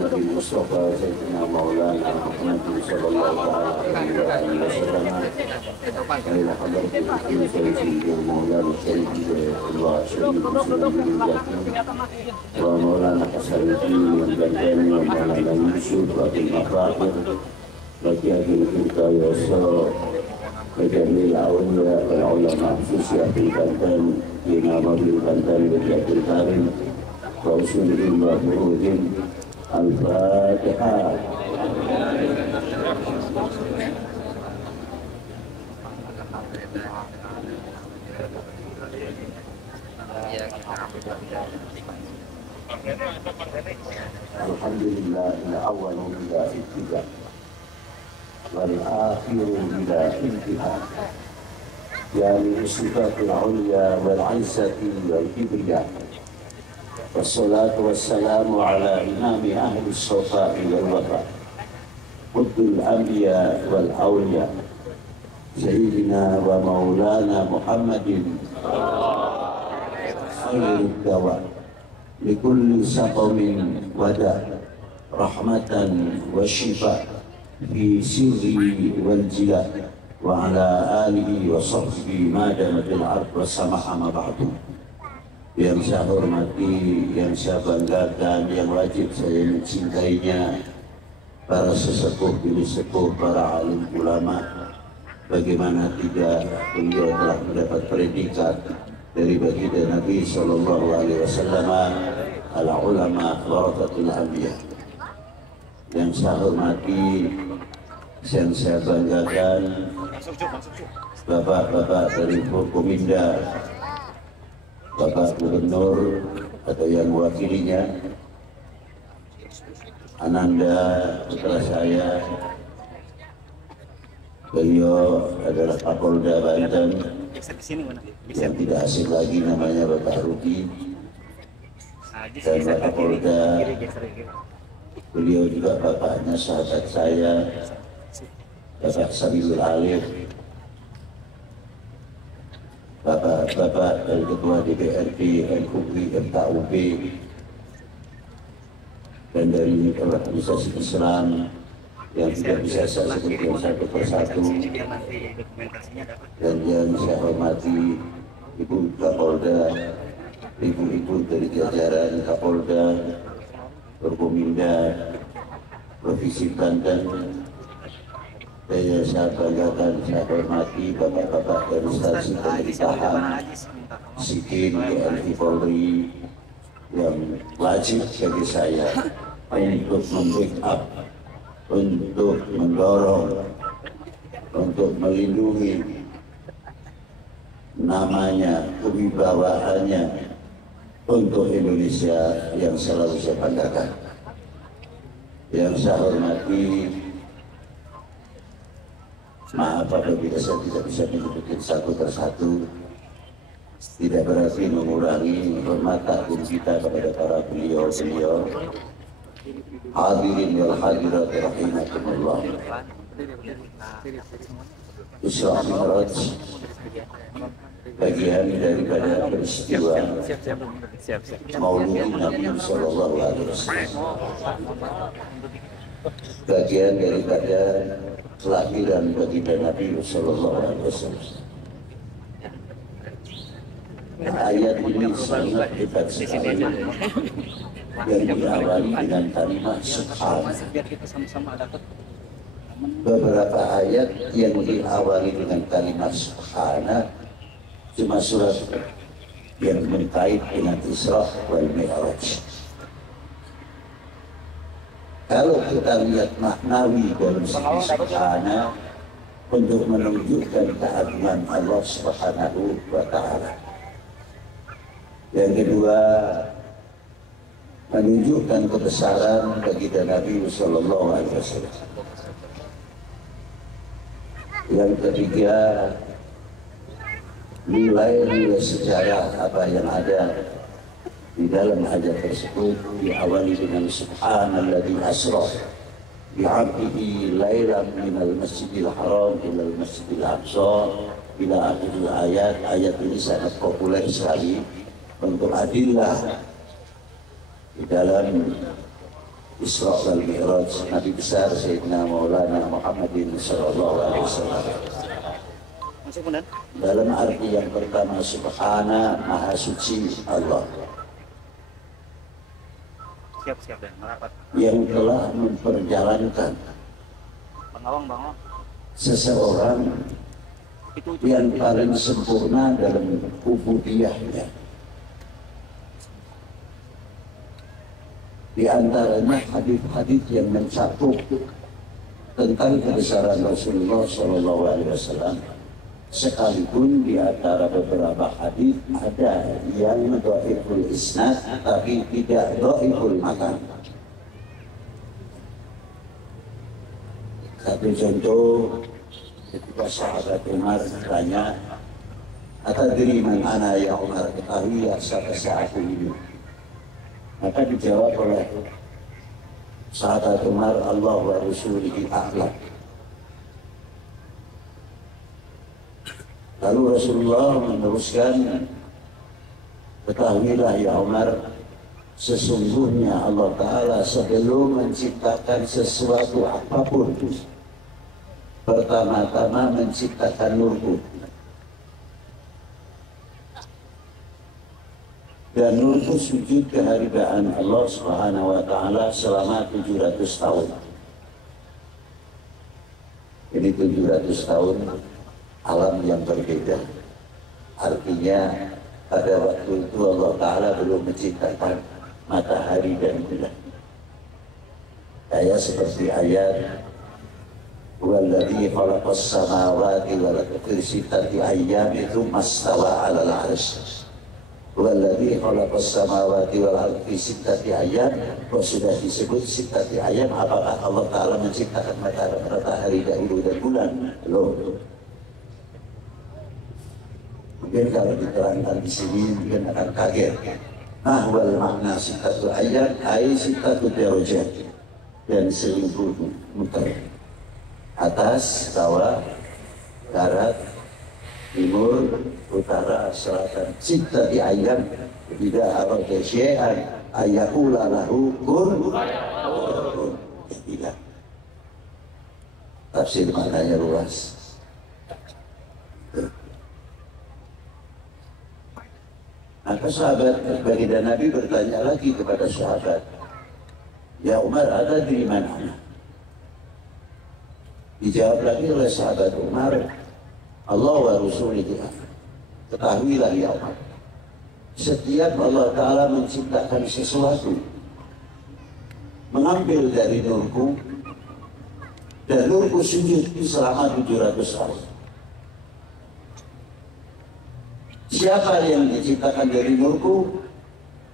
Nabi Mustafa Sayyidina Maulana Muhammad sallallahu alaihi wasallam. Ila hadratil Sayyidina Maulana Sayyidullah wa Maulana Hasanuddin dan Maulana Yusuf bin Akhir bagi akhir kita yasa Kejamil awliya wal ulama Syiatul Banten Imam Abil Banten Bijatul Karim Rasulullah wa Burudin Al-Fatihah. Alhamdulillah ila awal bila ibtidah wal akhiru bila intihah ya li sifatil ulya wal izzati wal kibriya wassalatu wassalamu ala imami ahli sofai wal wafa qutbul anbiya wal awliya sayyidina wa maulana Muhammadin khairud dawa likulli saqamin wada rahmatan wa shifa fi sirri wal jila wa ala alihi wa sahbihi ma damatil ard wa samaha ma ba'du. Yang saya hormati, yang saya banggakan, yang wajib saya mencintainya, para sesepuh, bini sepuh, para alim ulama, bagaimana tidak beliau telah mendapat predikat dari baginda Nabi sallallahu alaihi wasallam, ala ulama warathatul anbiya. Yang saya hormati, yang saya banggakan, bapak-bapak dari Forkominda, Bapak Gubernur atau yang mewakilinya, Ananda putra saya, beliau adalah Kapolda Banten yang tidak asing lagi namanya Bapak Rudi, dan Bapak Kapolda, beliau juga bapaknya sahabat saya, Bapak Sabilul Alif, Bapak dari Ketua DPRD, MUI, MKUB, dan dari organisasi Islam yang tidak bisa saya sebutkan satu persatu, dan yang saya hormati Ibu Kapolda, ibu-ibu dari jajaran Kapolda, Forkominda, Provinsi Banten, saya banggakan, saya hormati bapak-bapak dari instansi pemerintahan, Sikin, TNI, Polri, yang wajib bagi saya untuk membackup, untuk mendorong, untuk melindungi namanya, kewibawaannya untuk Indonesia yang selalu saya banggakan. Yang saya hormati, maaf apabila saya tidak bisa menyebutkan satu persatu, tidak berarti mengurangi hormat takdim kita kepada para beliau-beliau. Hadirin wal hadirat rahimakumullah. Isra Mi'raj bagian daripada peristiwa Maulid Nabi sallallahu alaihi wasallam, bagian daripada kelahiran baginda Nabi sallallahu alaihi wasallam. Ayat ini sangat hebat sekali, yang diawali dengan kalimat subhan. Beberapa ayat yang diawali dengan kalimat subhana cuma surat yang terkait dengan Isra wal Mi'raj. Kalau kita lihat maknawi dalam segi subhana untuk menunjukkan keagungan Allah Subhanahu wa Ta'ala. Yang kedua, menunjukkan kebesaran baginda Nabi sallallahu alaihi wasallam. Yang ketiga, nilai-nilai sejarah apa yang ada di dalam ayat tersebut, diawali dengan subhanalladzi asra bi'abdihi lailan minal masjidil haram ilal masjidil aqsa ila akhir ayat. Ayat ini sangat populer sekali untuk adillah di dalam Isra wal Mi'raj Nabi besar Sayyidina Maulana Muhammadin sallallahu alaihi wasallam. Dalam arti yang pertama, subhana, maha suci Allah yang telah memperjalankan seseorang yang paling sempurna dalam ubudiyahnya. Di antaranya hadis-hadis yang mencakup tentang kebesaran Rasulullah SAW. Sekalipun di antara beberapa hadis ada yang dhaiful isnad tapi tidak dhaiful matan. Satu contoh, ketika sahabat Umar bertanya, "Atadri man ana ya Umar?" Ketahui ya siapa aku ini. Maka dijawab oleh sahabat Umar, "Allah wa Rasulihi a'lam." Lalu Rasulullah meneruskan, "Ketahuilah ya Umar, sesungguhnya Allah Ta'ala sebelum menciptakan sesuatu apapun, pertama-tama menciptakan nurku. Dan nurku sujud kehadiran Allah Subhanahu wa Ta'ala selama 700 tahun. Ini 700 tahun alam yang berbeda. Artinya pada waktu itu Allah Ta'ala belum menciptakan matahari dan bulan. Kayak seperti ayat, "Walladzi khalaqas samawati wal arda fi sittati ayyamin tsumma istawa 'alal 'arsy." Walladzi khalaqas samawati wal arda fi sittati ayyam. Kok sudah disebut sittati ayyam, apakah Allah Ta'ala menciptakan matahari dahulu dan bulan? Belum. Mungkin kalau diterangkan di sini mungkin akan kaget. Wal makna sittatu ayyam ai sittatu darajat, dan 1000 muter. Atas, bawah, barat, timur, utara, selatan. Sittati ayyam tidak arada syai'an ayyakula lahu kun fayakun. Tidak. Tafsir maknanya luas. Maka sahabat baginda Nabi bertanya lagi kepada sahabat, "Ya Umar, ada di mana?" Dijawab lagi oleh sahabat Umar, "Allah wa Rasulihi." Ketahuilah ya Umar, setiap Allah Ta'ala menciptakan sesuatu, mengambil dari nurku, dan nurku sujud selama 700 tahun. Siapa yang diciptakan dari nurku?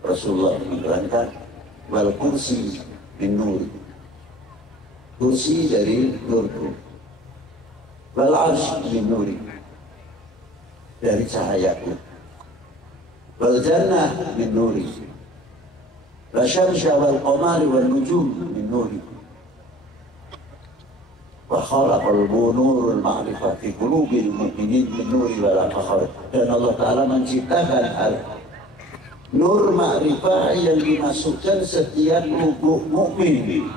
Rasulullah menerangkan, "Wal kursi min nur." Kursi dari nurku. "Wal arsy min nuri." Dari cahayaku. "Wal jannah min nuri." "Wa syamsa wal qamari wal nujum min nuri." "Wa khalaqal nurul ma'rifah fi qulubil mu'minin min nuri wal fakhar." Dan Allah Ta'ala menciptakan nur ma'rifah yang dimasukkan setiap lubuk mukmin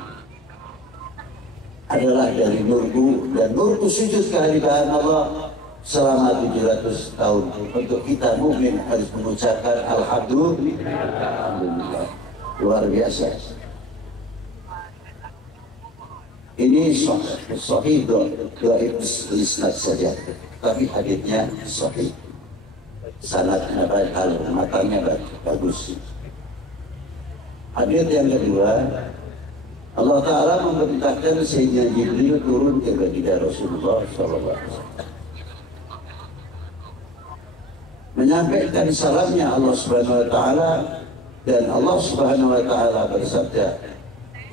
adalah dari nurku, dan nurku sujud kehadiran Allah selama 700 tahun. Untuk kita mukmin harus mengucapkan alhamdulillah. Luar biasa. Ini sahih dhaif isnad saja, tapi hadisnya sahih. Sanadnya baik, matanya bagus. Hadis yang kedua, Allah Ta'ala memerintahkan Sayyidina Jibril turun ke baginda Rasulullah SAW, menyampaikan salamnya Allah Subhanahu Wa Ta'ala, dan Allah Subhanahu Wa Ta'ala bersabda,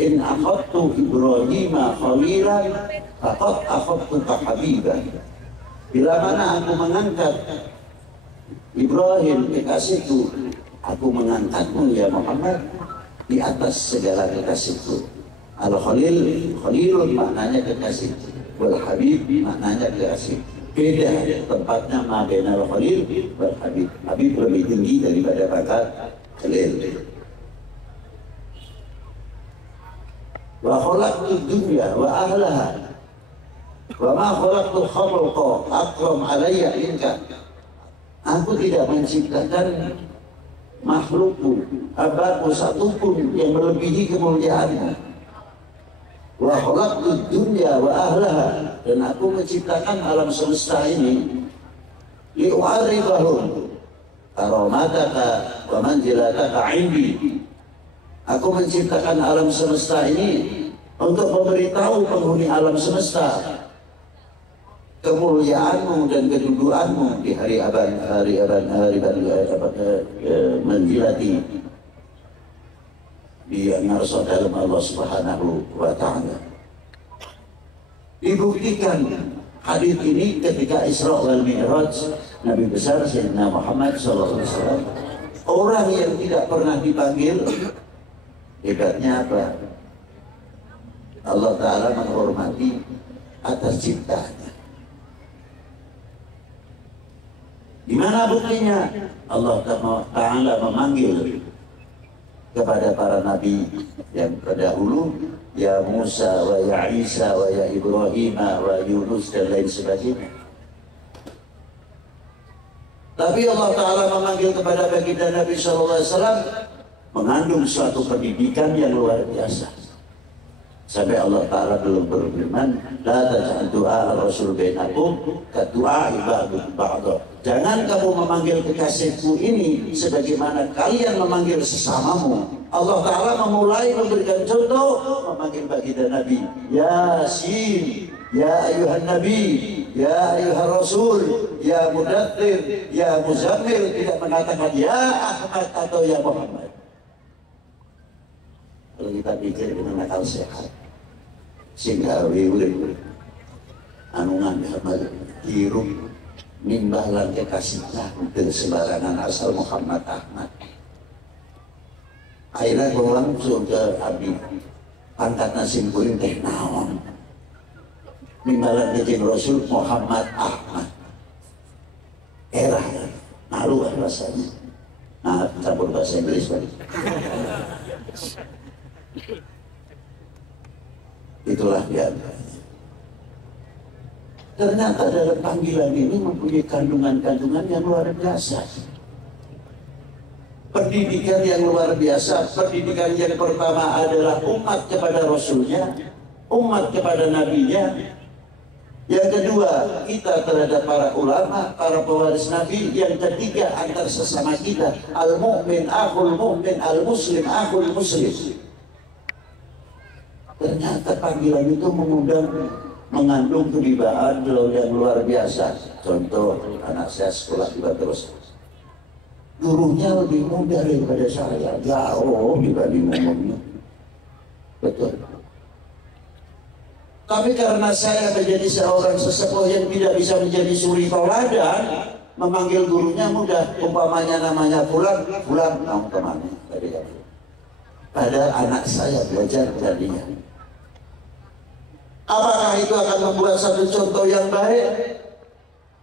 "In akhadtu Ibrahima khalilan faqad akhadtuka habiban." Bila mana aku mengangkat Ibrahim kekasihku, aku mengangkatmu ya Muhammad di atas segala kekasihku. Al-Khalil, Khalilun maknanya kekasih, wal Habib maknanya kekasih. Beda tempatnya Mabena Khalil wal Habib. Habib lebih tinggi daripada kata Khalil. Wa khalaqtud dunya wa ahlaha wa ma khalaqtul khalqa akram alayya minka. Aku tidak menciptakan makhlukku, abadku satupun yang melebihi kemuliaanmu. Wa khalaqtud dunya wa ahlaha, dan aku menciptakan alam semesta ini li'u'arifahum karamataka wa manzilataka 'indi. Aku menciptakan alam semesta ini untuk memberitahu penghuni alam semesta kemuliaanmu dan kedudukanmu di hari manzilati di narsa dalam Allah Subhanahu wa ta'ala. Dibuktikan hadis ini ketika Isra wal Mi'raj Nabi besar Sayyidina Muhammad SAW, orang yang tidak pernah dipanggil. Hebatnya apa? Allah Ta'ala menghormati atas ciptaannya. Di mana buktinya? Allah Ta'ala memanggil kepada para nabi yang terdahulu, ya Musa wa ya Isa wa ya Ibrahim wa Yunus dan lain sebagainya. Tapi Allah Ta'ala memanggil kepada baginda Nabi SAW mengandung suatu pendidikan yang luar biasa. Sampai Allah Ta'ala belum berfirman, la taj'al du'a ar-rasul bainakum ka du'a ibadukum ba'da. Jangan kamu memanggil kekasihku ini sebagaimana kalian memanggil sesamamu. Allah Ta'ala memulai memberikan contoh, memanggil baginda Nabi, Yasin, ya ayuhan Nabi, ya ayuhan Rasul, ya Mudaththir, ya Muzammil. Tidak mengatakan ya Ahmad atau ya Muhammad. Kalau kita pikir dengan akal sehat, sehingga wiwir anungan Muhammad hirup nimbah lan kekasihnya dari sembarangan asal Muhammad Ahmad. Akhirnya gue langsung ke Abi pangkat nasim kuring teh naon nimbalan kejeng Rasul Muhammad Ahmad. Era malu rasanya. Nah, campur bahasa Inggris balik. Itulah dia. Ternyata dalam panggilan ini mempunyai kandungan-kandungan yang luar biasa. Pendidikan yang luar biasa. Pendidikan yang pertama adalah umat kepada Rasulnya, umat kepada Nabinya. Yang kedua, kita terhadap para ulama, para pewaris Nabi. Yang ketiga, antar sesama kita, al-mu'min akhul mu'min, al-muslim akhul muslim. Ternyata panggilan itu mengandung kewibawaan yang luar biasa. Contoh, anak saya sekolah juga terus, gurunya lebih muda daripada saya, jauh dibanding umumnya. Betul. Tapi karena saya menjadi seorang sesepuh yang tidak bisa menjadi suri tauladan, memanggil gurunya mudah. Umpamanya namanya Fulan, Fulan, kamu kemana? Padahal anak saya belajar dari dia. Apakah itu akan membuat satu contoh yang baik?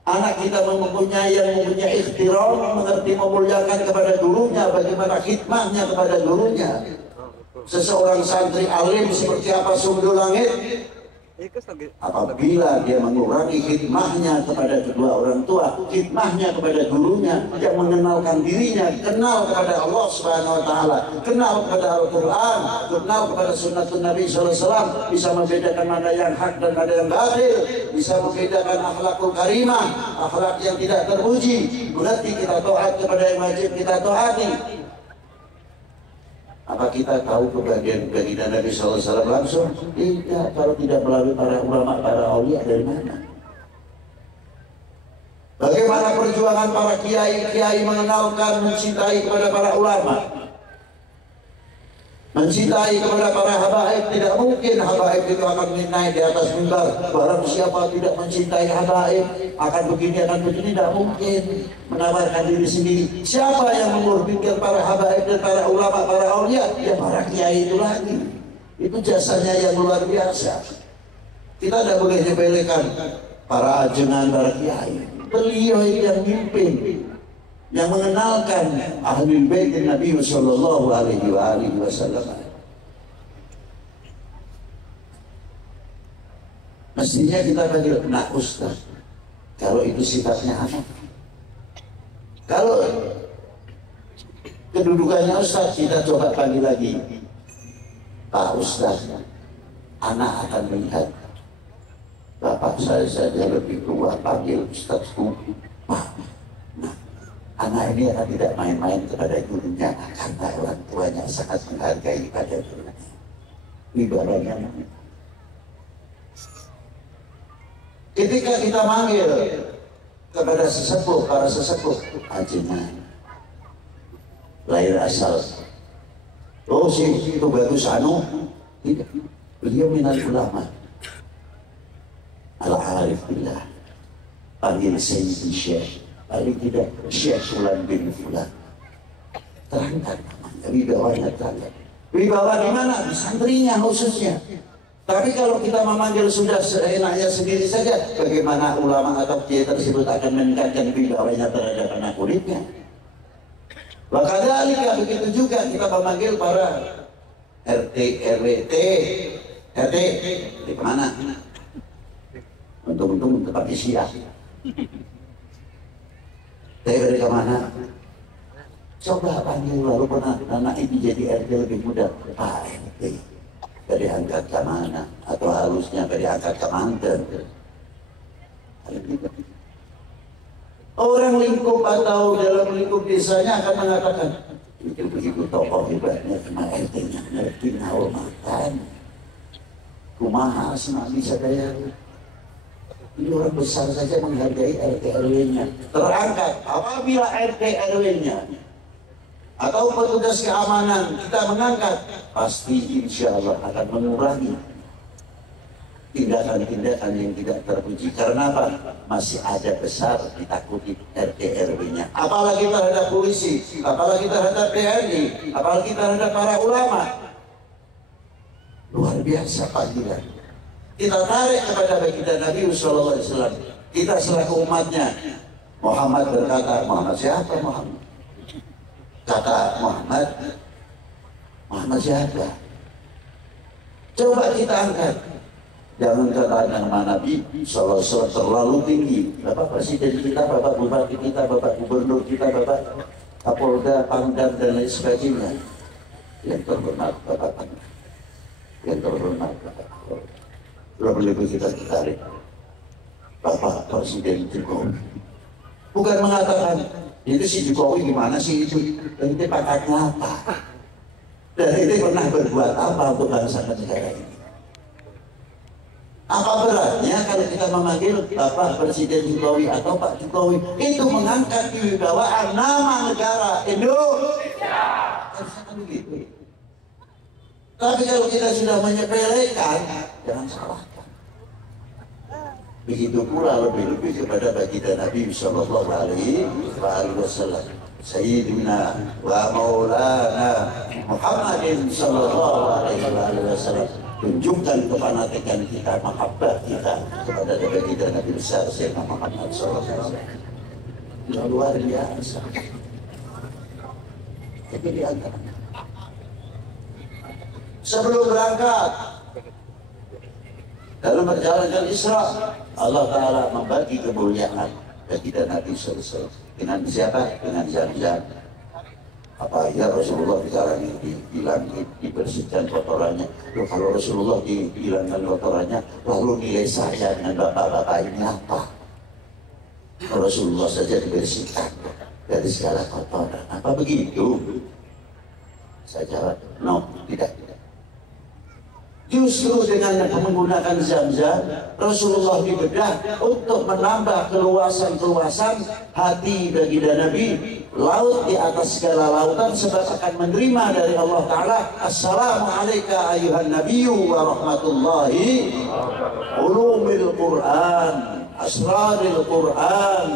Anak kita mempunyai ikhtiram, mengerti memuliakan kepada gurunya, bagaimana khidmahnya kepada gurunya. Seseorang santri alim seperti apa sumber langit, apabila dia mengurangi khidmahnya kepada kedua orang tua, khidmahnya kepada gurunya, yang mengenalkan dirinya, kenal kepada Allah Subhanahu wa ta'ala, kenal kepada Al-Quran, kenal kepada sunnatun Nabi SAW, bisa membedakan mana yang hak dan mana yang batil, bisa membedakan akhlakul karimah, akhlak yang tidak terpuji. Berarti kita taat kepada yang wajib kita taati. Apa kita tahu kebahagiaan baginda Nabi SAW langsung? Tidak, kalau tidak melalui para ulama, para aulia dari mana? Bagaimana perjuangan para kiai-kiai mengenalkan, mencintai kepada para ulama, mencintai kepada para habaib? Tidak mungkin habaib itu akan naik di atas mimbar. Barang siapa tidak mencintai habaib akan begini, akan begini. Tidak mungkin menawarkan diri sendiri. Siapa yang mengorbitkan para habaib dan para ulama, para aulia? Ya para kiai itu lagi. Itu jasanya yang luar biasa. Kita tidak boleh nyepelekan para ajengan, para kiai. Beliau yang mimpin, yang mengenalkan Ahlul Bait Nabi sallallahu alaihi wasallam. Mestinya kita panggil nak ustaz kalau itu sifatnya anak. Kalau kedudukannya ustaz, kita coba panggil lagi Pak Ustaz. Anak akan melihat bapak saya saja lebih tua, panggil ustazku Pak. Nah, anak ini akan tidak main-main kepada gurunya karena orang tuanya sangat menghargai pada gurunya. Ibadahnya. Ketika kita manggil kepada sesepuh, para sesepuh, ajengan, lahir asal, oh sih itu bagus anu, tidak, beliau minal ulama, al-arif billah, panggil Sayyidi Syekh, paling tidak Syekh Fulan bin Fulan, terangkan namanya, wibawanya terangkan, wibawa di mana? Di santrinya khususnya. Tapi kalau kita memanggil sudah seenaknya sendiri saja, bagaimana ulama atau kiai tersebut akan meningkatkan wibawanya terhadap anak muridnya? Wakadhalika begitu juga kita memanggil para RT, RW, RT di mana? Untung-untung tempat isiah. Dari kemana? Coba panggil walaupun anak ini jadi RT lebih muda, Pak RT. Dari angkat ke mana, atau halusnya dari angkat ke mantan. Orang lingkup atau dalam lingkup desanya akan mengatakan itu begitu tokoh hebatnya cuma RT-nya ngerti naul makan kumaha asma bisa daya. Ini orang besar saja menghargai RT RW-nya. Terangkat apabila RT RW-nya atau petugas keamanan kita mengangkat, pasti insya Allah akan mengurangi tindakan-tindakan yang tidak terpuji. Karena apa? Masih ada besar ditakuti RT RW-nya. Apalagi terhadap polisi, apalagi terhadap TNI, apalagi terhadap para ulama. Luar biasa panggilan. Kita tarik kepada baginda Nabi sallallahu alaihi wasallam. Kita selaku umatnya. Muhammad berkata, Muhammad siapa Muhammad? Kata Muhammad siapa? Coba kita angkat. Jangan kata nama Nabi sallallahu alaihi wasallam terlalu tinggi. Bapak Presiden kita, Bapak Bupati kita, Bapak Gubernur kita, Bapak Kapolda, Pangdam dan lain sebagainya. Yang terhormat Bapak Pangdam, yang terhormat Bapak Kapolda. Belum lebih kita tarik Bapak Presiden Jokowi. Bukan mengatakan itu si Jokowi gimana sih itu pakatnya apa? Dan itu pernah berbuat apa untuk bangsa dan negara ini? Apa beratnya kalau kita memanggil Bapak Presiden Jokowi atau Pak Jokowi itu mengangkat kewibawaan nama negara Indonesia? Harusnya begitu. Tapi kalau kita sudah menyepelekan, jangan salahkan. Begitu pula lebih-lebih kepada baginda Nabi sallallahu alaihi wasallam, Sayyidina wa Maulana Muhammadin sallallahu alaihi wasallam. Tunjukkan kefanatikan kita, mahabbah kita kepada baginda Nabi besar Sayyidina Muhammad sallallahu alaihi wasallam. Luar biasa. Tapi di antara sebelum berangkat dalam perjalanan Isra, Allah Ta'ala membagi kemuliaan bagi Nabi sallallahu alaihi wasallam. Dengan siapa? Dengan Zam-Zam. Apa ya Rasulullah sekarang ini hilang, dibersihkan kotorannya. Loh, kalau Rasulullah dihilangkan kotorannya, lalu nilai saya dengan bapak-bapak ini apa? Rasulullah saja dibersihkan dari segala kotoran. Apa begitu? Saya jawab, no, tidak. Justru dengan menggunakan Zam-Zam, Rasulullah dibedah untuk menambah keluasan-keluasan hati baginda Nabi. Laut di atas segala lautan sebab akan menerima dari Allah Ta'ala. Assalamualaikum ayuhan nabiyyu wa rahmatullahi, ulumil Quran, asraril Quran,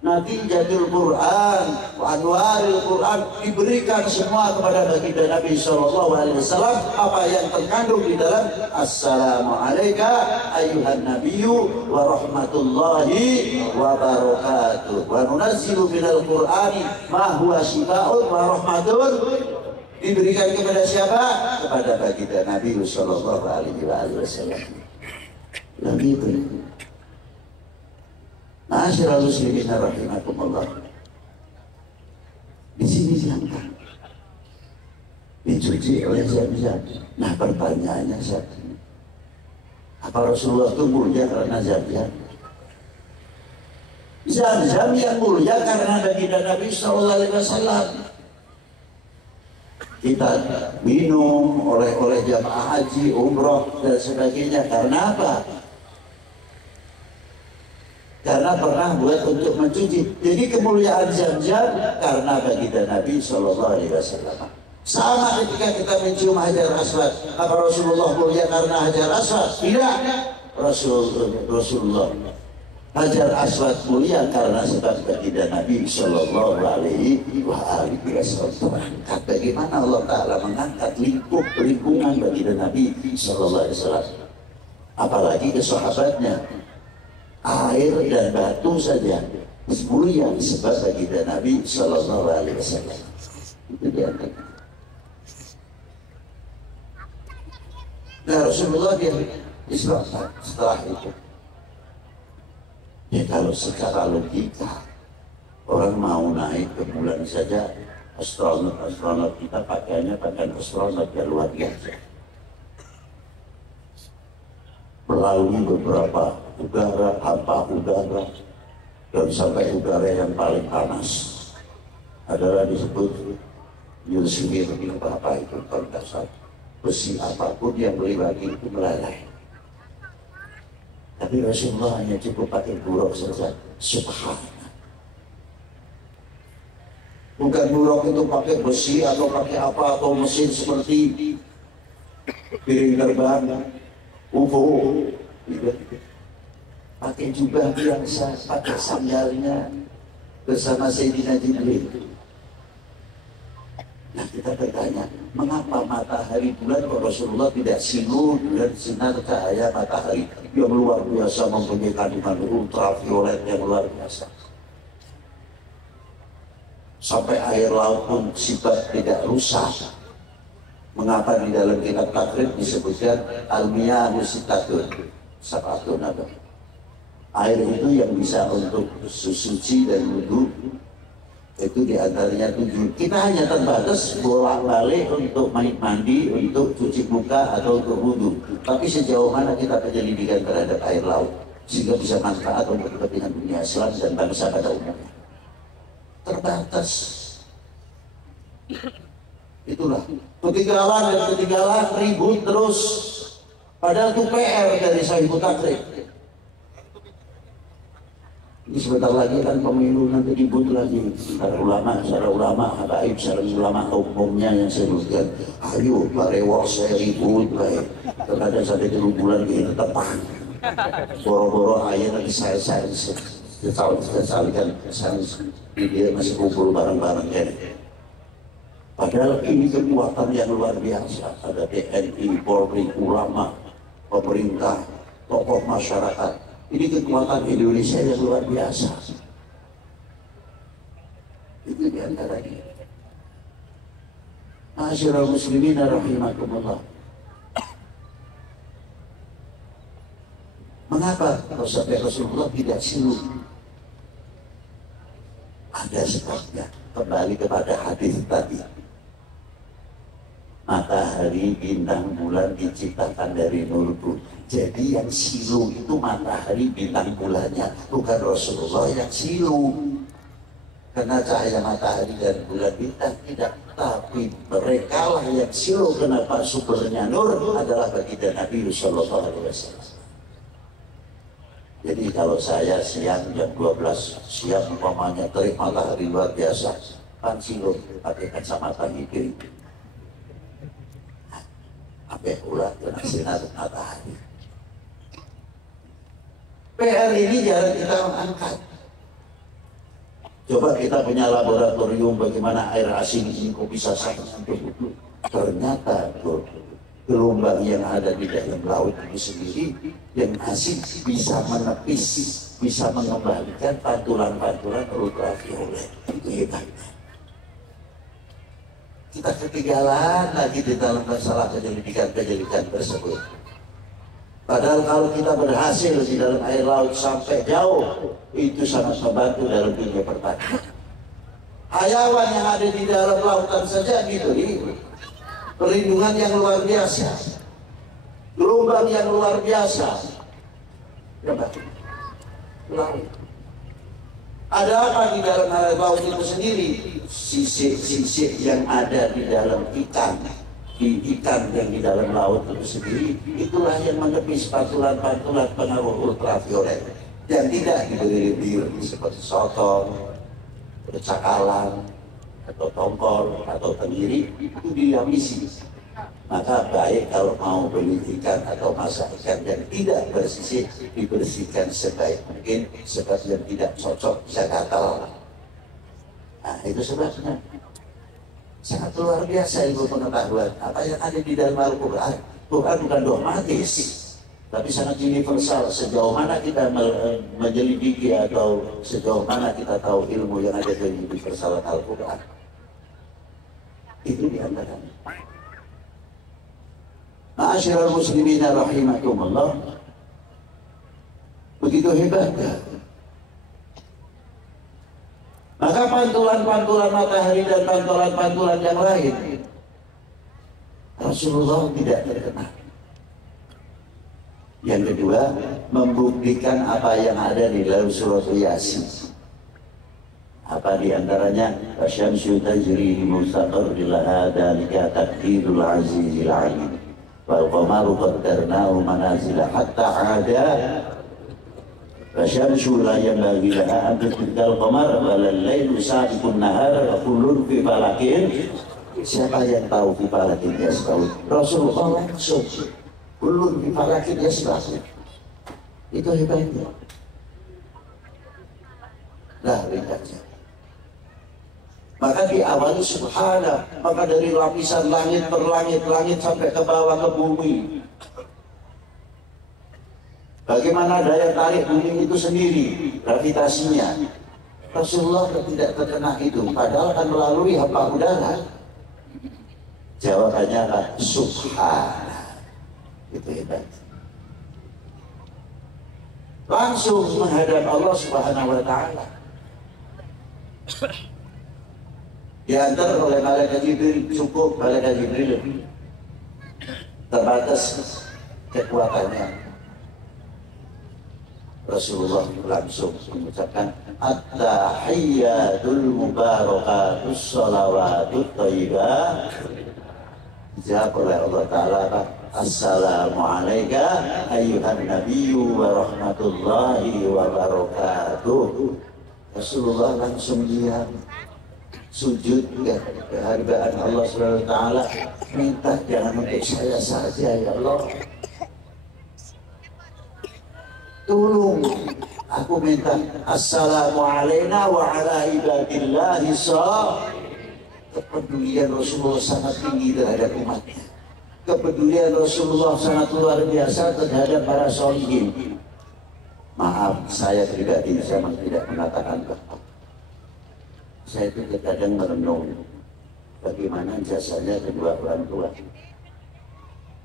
natijatul Quran, anwaril Quran, diberikan semua kepada baginda Nabi Shallallahu Alaihi Wasallam apa yang terkandung di dalam Assalamualaikum ayuhan nabiyyu wa rahmatullahi wa barakatuh wa nunazzilu minal Qur'ani ma huwa shifaa'un wa rahmatun. Diberikan kepada siapa? Kepada baginda Nabi Shallallahu Alaihi Wasallam. Lagi itu. Ma'asyiral muslimin rahimakumullah. Di sini diangkat, dicuci oleh zam-zam. Nah pertanyaannya saat ini, apa Rasulullah itu mulia karena zam-zam? Zam-zam yang mulia karena baginda Nabi Sallallahu Alaihi Wasallam. Kita minum oleh jamaah haji, umroh dan sebagainya karena apa? Karena pernah buat untuk mencuci. Jadi kemuliaan zam-zam karena baginda Nabi Shallallahu Alaihi Wasallam. Sama ketika kita mencium hajar aswad, apa Rasulullah mulia karena hajar aswad? Tidak. Rasulullah hajar aswad mulia karena sebab baginda Nabi Shallallahu Alaihi Wasallam. Bagaimana Allah Taala mengangkat lingkungan baginda Nabi Shallallahu Alaihi Wasallam, apalagi ke sahabatnya. Air dan batu saja mulia sebab baginda Nabi Shallallahu Alaihi Wasallam. Itu dia. Nah Rasulullah dia Islam setelah itu. Ya kalau secara logika orang mau naik ke bulan saja, astronot kita pakaiannya pakaian astronot yang luar biasa. Melalui beberapa udara, hampa udara, dan sampai udara yang paling panas adalah disebut yusmir apa itu kalau tidak salah, besi apapun yang melewati itu melalai. Tapi Rasulullah hanya cukup pakai buruk saja. Subhanallah. Bukan buruk itu pakai besi atau pakai apa atau mesin seperti piring terbang, UFO, pakai jubah biasa, pakai sandalnya bersama Sayyidina Jibril. Nah kita bertanya, mengapa matahari bulan Rasulullah tidak silu dan sinar cahaya matahari yang luar biasa mempunyai kandungan ultraviolet yang luar biasa, sampai air laut pun sifat tidak rusak. Mengapa di dalam kitab takrib disebutkan almiyah musitatun sabatun apa? Air itu yang bisa untuk suci dan wudhu itu diantaranya 7. Kita hanya terbatas bolak-balik untuk mandi, untuk cuci muka atau untuk wudhu. Tapi sejauh mana kita penyelidikan terhadap air laut sehingga bisa manfaat untuk kepentingan dunia Islam dan bangsa pada umumnya? Terbatas. Itulah ketinggalan dan ketinggalan, ribut terus. Padahal itu PR dari Sahibul Takrib. Ini sebentar lagi kan pemilu, nanti ribut lagi secara ulama habaib, secara ulama umumnya yang sebutkan, ayo Pak Rewo saya ribut baik. Terkadang sampai 3 bulan ini tepat. Boro-boro ayat lagi saya dia masih kumpul bareng-bareng ya. Padahal ini kekuatan yang luar biasa. Ada TNI, Polri, ulama, pemerintah, tokoh masyarakat. Ini kekuatan Indonesia yang luar biasa. Itu diantaranya. Ma'asyiral muslimin rahimakumullah. Mengapa Rasulullah tidak silu? Ada sebabnya. Kembali kepada hadis tadi. Matahari, bintang, bulan diciptakan dari nurku. Jadi yang silu itu matahari, bintang, bulannya, bukan Rasulullah yang silu. Karena cahaya matahari dan bulan bintang tidak, tapi mereka lah yang silu. Kenapa? Sumbernya nur adalah baginda Nabi Sallallahu Alaihi Wasallam. Jadi kalau saya siang jam 12 siang umpamanya terik matahari luar biasa, kan silu pakai kacamata hijau. Apa ulah kena sinar matahari. PR ini jarang kita angkat. Coba kita punya laboratorium bagaimana air asin ini kok bisa sangat hidup. Ternyata gelombang yang ada di dalam laut itu sendiri yang asin bisa menepis, bisa mengembalikan pantulan-pantulan ultraviolet. Itu hebat. Kita ketinggalan lagi di dalam masalah penyelidikan tersebut. Padahal kalau kita berhasil di dalam air laut sampai jauh, itu sangat membantu dalam dunia pertanian. Hayawan yang ada di dalam lautan saja diberi perlindungan yang luar biasa, gelombang yang luar biasa. Laut. Ada apa di dalam air laut itu sendiri? Sisik-sisik yang ada di dalam ikan, ikan yang di dalam laut itu sendiri, itulah yang menepis pantulan-pantulan pengaruh ultraviolet yang tidak diberi bir seperti sotong, cakalang, atau tongkol, atau tenggiri, itu dilapisi. Maka baik kalau mau beli ikan atau masak ikan yang tidak bersisik, dibersihkan sebaik mungkin, sebab yang tidak cocok bisa gatal. Nah, itu sebabnya sangat luar biasa ilmu pengetahuan. Apa yang ada di dalam Al-Quran, Quran bukan dogmatis, tapi sangat universal. Sejauh mana kita menyelidiki atau sejauh mana kita tahu ilmu yang ada di universal Al-Quran, itu diantaranya. Ma'asyiral muslimin rahimakumullah, begitu hebatnya. Maka pantulan-pantulan matahari dan pantulan-pantulan yang lain, Rasulullah tidak terkena. Yang kedua, membuktikan apa yang ada di dalam surat Yasin. Apa diantaranya? Asyamsu tajri mustaqarrin laha dzalika taqdirul azizil alim. Wal qamaru qaddarnahu manazila hatta 'ada fasyamsu la yanbaghi laha an tudrikal qamar wal lailu sabiqun nahar wa kullun fi falakin. Siapa yang tahu fi falakin yasbahun? Rasulullah langsung kullun fi falakin yasbahun. Itu hebatnya. Nah, ringkasnya. Maka diawali subhana, maka dari lapisan langit per langit, langit sampai ke bawah ke bumi. Bagaimana daya tarik bumi itu sendiri, gravitasinya. Rasulullah tidak terkena itu, padahal kan melalui hampa udara. Jawabannya adalah subhana. Itu hebat. Langsung menghadap Allah Subhanahu wa Ta'ala. Diantar oleh malaikat Jibril, cukup malaikat Jibril terbatas kekuatannya. Rasulullah langsung mengucapkan at-tahiyyatul mubarakatus shalawatut thayyibah. Dijawab oleh Allah Ta'ala, assalamu alayka ayyuhan nabiyyu wa rahmatullahi wa barakatuh. Rasulullah langsung diam, sujud kehargaan Allah Subhanahu wa Ta'ala, minta jangan untuk saya saja ya Allah, tolong aku minta assalamu alayna wa ala ibadillahi shalih. Kepedulian Rasulullah sangat tinggi terhadap umatnya. Kepedulian Rasulullah sangat luar biasa terhadap para sholihin. Maaf, saya pribadi saya tidak mengatakan bahwa saya itu kadang merenung bagaimana jasanya kedua orang tua.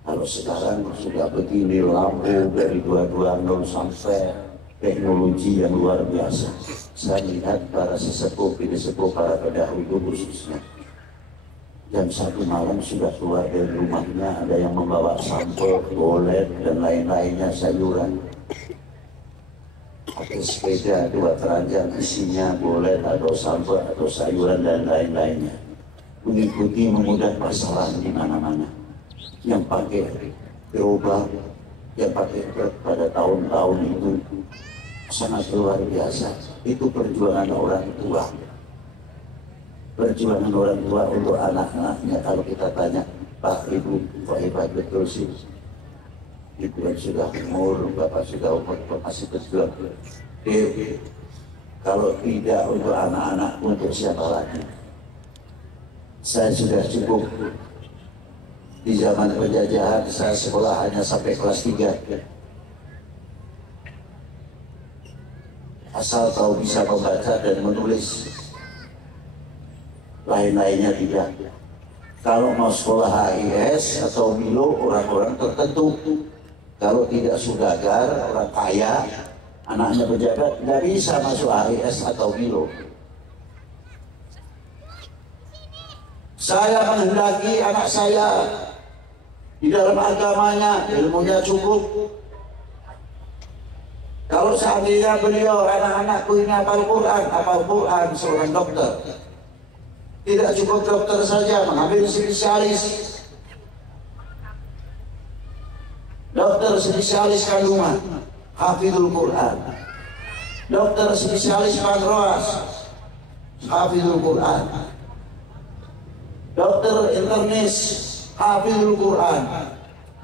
Kalau sekarang sudah begini lampu dari 220 sampai teknologi yang luar biasa. Saya lihat para sesepuh, sesepuh para pendahulu khususnya. Jam 1 malam sudah keluar dari rumahnya, ada yang membawa sampel, bolet dan lain-lainnya, sayuran. Atau sepeda 2 keranjang isinya bolet atau sampel atau sayuran dan lain-lainnya. Mengikuti memudah masalah di mana-mana. Yang pakai gerobak, yang pakai truk pada tahun-tahun itu sangat luar biasa. Itu perjuangan orang tua. Perjuangan orang tua untuk anak-anaknya. Kalau kita tanya, Pak, Ibu, kok hebat betul sih? Ibu yang sudah umur, Bapak sudah umur, masih berjuang. Kalau tidak untuk anak-anak, untuk siapa lagi? Saya sudah cukup. Di zaman penjajahan saya sekolah hanya sampai kelas 3. Asal tahu bisa membaca dan menulis, lain-lainnya tidak. Kalau mau sekolah HIS atau Milo, orang-orang tertentu. Kalau tidak Sudagar, orang kaya, anaknya pejabat, tidak bisa masuk HIS atau Milo. Saya menghendaki anak saya di dalam agamanya, ilmunya cukup. Kalau seandainya beliau, anak-anakku ini hafal Quran, seorang dokter. Tidak cukup dokter saja, mengambil spesialis. Dokter spesialis kandungan, hafizul Quran. Dokter spesialis pankreas, hafizul Quran. Dokter internis, hafizul Quran.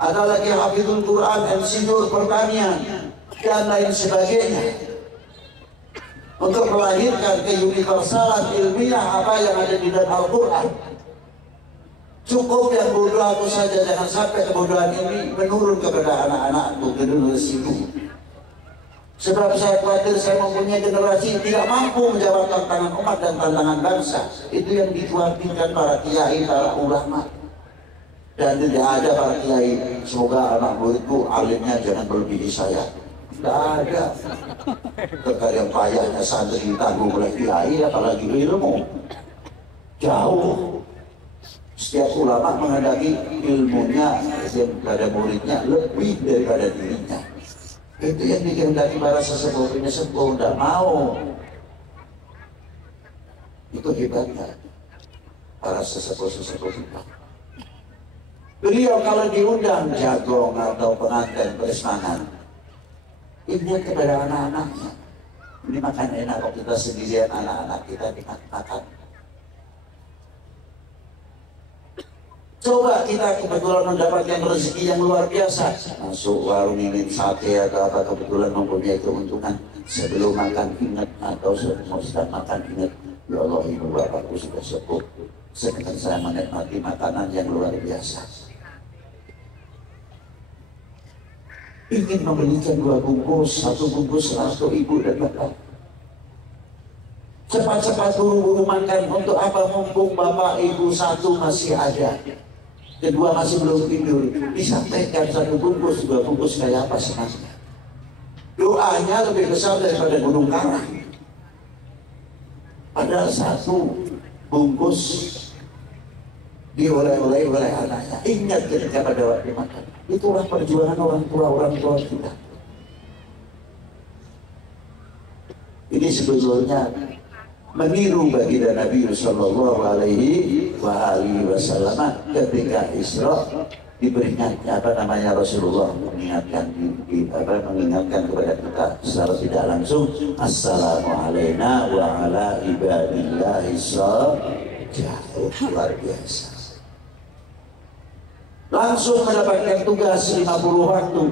Ada lagi hafizul Quran, insinyur pertanian, dan lain sebagainya. Untuk melahirkan keuniversalan ilmiah apa yang ada di dalam Al-Quran. Cukup yang bodoh aku saja, jangan sampai kebodohan ini menurun kepada anak-anakku, generasi itu. Sebab saya khawatir saya mempunyai generasi tidak mampu menjawab tantangan umat dan tantangan bangsa. Itu yang dikhawatirkan para kiai, para ulama. Dan tidak ada para kiai, semoga anak muridku alimnya jangan melebihi saya. Tidak ada. Terkadang payahnya santri ditanggung oleh kiai, apalagi ilmu. Jauh. Setiap ulama menghendaki ilmunya daripada muridnya lebih daripada dirinya. Itu yang dikehendaki para sesepuh ini, sepuh tidak mau. Itu hebatnya para sesepuh-sesepuh kita. Beliau kalau diundang jagong atau pengantin peresmanan, ingat kepada anak-anaknya. Ini makan enak kalau kita sendirian, anak-anak kita dimakan. Coba kita kebetulan mendapatkan rezeki yang luar biasa, masuk warung ini sate atau apa, kebetulan mempunyai keuntungan. Sebelum makan ingat, atau sedang makan ingat, ya Allah, ibu bapakku sudah sepuh, sedangkan saya menikmati makanan yang luar biasa. Ingin membelikan 2 bungkus, 1 bungkus untuk ibu dan bapak. Cepat-cepat buru-buru makan, untuk apa? Mumpung bapak ibu 1 masih ada, kedua masih belum tidur, disampaikan 1 bungkus, 2 bungkus, kayak apa senangnya. Doanya lebih besar daripada gunung Karang. Padahal 1 bungkus dioleh-oleh oleh anaknya. Ingat ketika pada waktu makan. Itulah perjuangan orang tua kita. Ini sebetulnya meniru baginda Nabi Sallallahu Alaihi Wasallam ketika Isra diperingatkan Rasulullah mengingatkan kepada kita secara tidak langsung, Assalamualaikum wa ala ibadillahi jauh luar biasa. Langsung mendapatkan tugas 50 waktu.